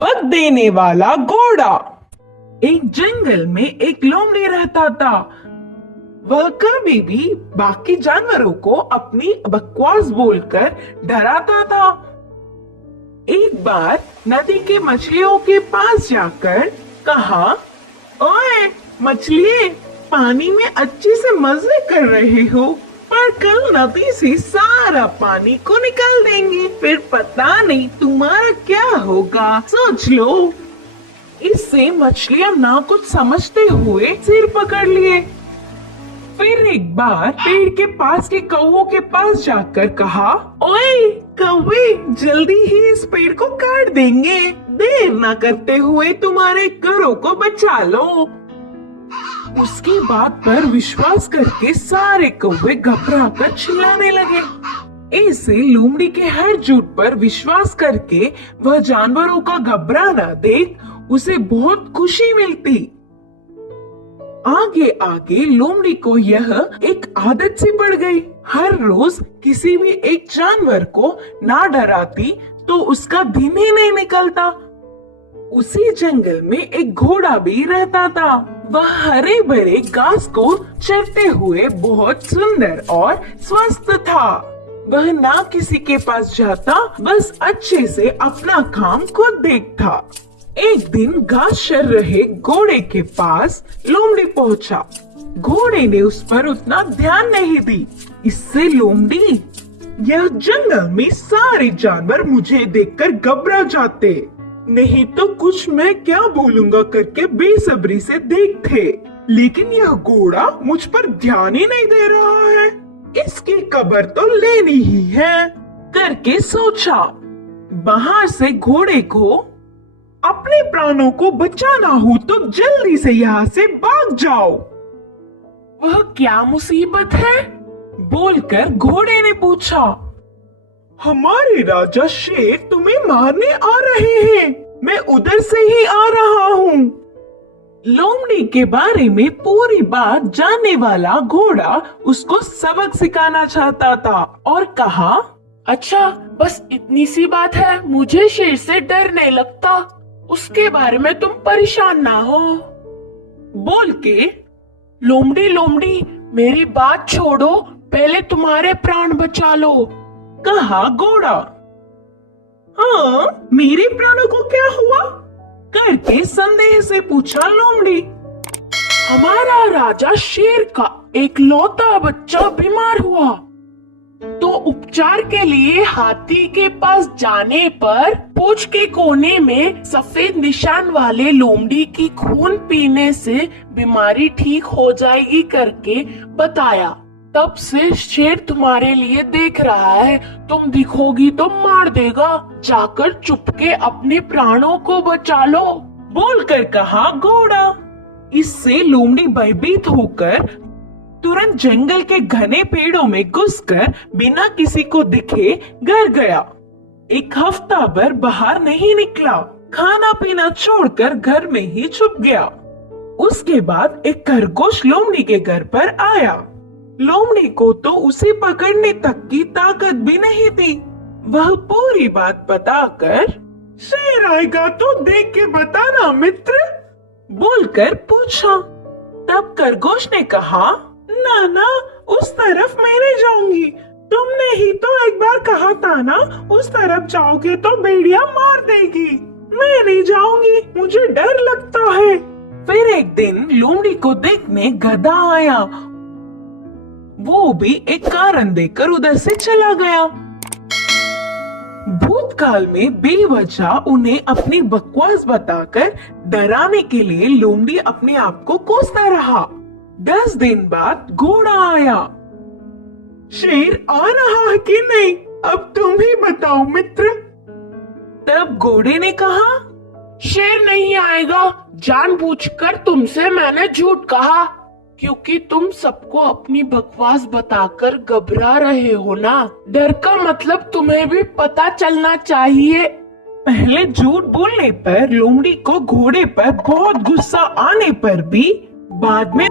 पक देने वाला घोड़ा। एक जंगल में एक लोमड़ी रहता था। वह कभी भी बाकी जानवरों को अपनी बकवास बोलकर डराता था। एक बार नदी के मछलियों के पास जाकर कहा, ओए मछलिए, पानी में अच्छे से मजे कर रहे हो, पर कल नदी से सारा पानी को निकाल देंगे, फिर पता नहीं तुम्हारा क्या होगा, सोच लो। इससे मछलियां ना कुछ समझते हुए सिर पकड़ लिए। फिर एक बार पेड़ के पास के कौवों के पास जाकर कहा, ओए कौवे, जल्दी ही इस पेड़ को काट देंगे, देर न करते हुए तुम्हारे घरों को बचा लो। उसकी बात पर विश्वास करके सारे कौवे घबराकर चिल्लाने लगे। ऐसे लोमड़ी के हर झूठ पर विश्वास करके वह जानवरों का घबराना देख उसे बहुत खुशी मिलती। आगे आगे लोमड़ी को यह एक आदत सी पड़ गई। हर रोज किसी भी एक जानवर को ना डराती तो उसका दिन ही नहीं निकलता। उसी जंगल में एक घोड़ा भी रहता था। वह हरे भरे घास को चरते हुए बहुत सुंदर और स्वस्थ था। वह ना किसी के पास जाता, बस अच्छे से अपना काम खुद देखता। एक दिन घास चर रहे घोड़े के पास लोमड़ी पहुंचा। घोड़े ने उस पर उतना ध्यान नहीं दी। इससे लोमड़ी, यह जंगल में सारे जानवर मुझे देखकर घबरा जाते, नहीं तो कुछ मैं क्या बोलूंगा करके बेसब्री से देखते, लेकिन यह घोड़ा मुझ पर ध्यान ही नहीं दे रहा है, इसकी खबर तो लेनी ही है करके सोचा। बाहर से घोड़े को अपने प्राणों को बचाना हो तो जल्दी से यहाँ से भाग जाओ। वह क्या मुसीबत है? बोलकर घोड़े ने पूछा। हमारे राजा शेर तुम्हें मारने आ रहे हैं, मैं उधर से ही आ रहा हूँ। लोमड़ी के बारे में पूरी बात जानने वाला घोड़ा उसको सबक सिखाना चाहता था और कहा, अच्छा, बस इतनी सी बात है, मुझे शेर से डर नहीं लगता, उसके बारे में तुम परेशान ना हो। बोल के लोमड़ी लोमड़ी, मेरी बात छोड़ो, पहले तुम्हारे प्राण बचा लो, कहा घोड़ा। हाँ, मेरे प्राणों को क्या हुआ? करके संदेह से पूछा लोमड़ी। हमारा राजा शेर का एक लौता बच्चा बीमार हुआ, तो उपचार के लिए हाथी के पास जाने पर पूंछ के कोने में सफेद निशान वाले लोमड़ी की खून पीने से बीमारी ठीक हो जाएगी करके बताया। तब से शेर तुम्हारे लिए देख रहा है, तुम दिखोगी तो मार देगा, जाकर चुपके अपने प्राणों को बचा लो, बोलकर कहा घोड़ा। इससे लोमड़ी भयभीत होकर तुरंत जंगल के घने पेड़ों में घुसकर बिना किसी को दिखे घर गया। एक हफ्ता भर बाहर नहीं निकला, खाना पीना छोड़कर घर में ही छुप गया। उसके बाद एक खरगोश लोमड़ी के घर पर आया। लोमड़ी को तो उसे पकड़ने तक की ताकत भी नहीं थी। वह पूरी बात बताकर, शेर आएगा तो देख के बताना मित्र, बोलकर पूछा। तब खरगोश ने कहा, ना, उस तरफ मैं नहीं जाऊंगी, तुमने ही तो एक बार कहा था ना, उस तरफ जाओगे तो भेड़िया मार देगी, मैं नहीं जाऊंगी, मुझे डर लगता है। फिर एक दिन लोमड़ी को देखने गधा आया। वो भी एक कारण देकर उधर से चला गया। भूतकाल में बेवजह उन्हें अपनी बकवास बताकर डराने के लिए लोमड़ी अपने आप को कोसता रहा। 10 दिन बाद घोड़ा आया। शेर आ रहा है कि नहीं, अब तुम ही बताओ मित्र। तब घोड़े ने कहा, शेर नहीं आएगा, जानबूझकर तुमसे मैंने झूठ कहा, क्योंकि तुम सबको अपनी बकवास बताकर घबरा रहे हो ना। डर का मतलब तुम्हें भी पता चलना चाहिए। पहले झूठ बोलने पर लोमड़ी को घोड़े पर बहुत गुस्सा आने पर भी बाद में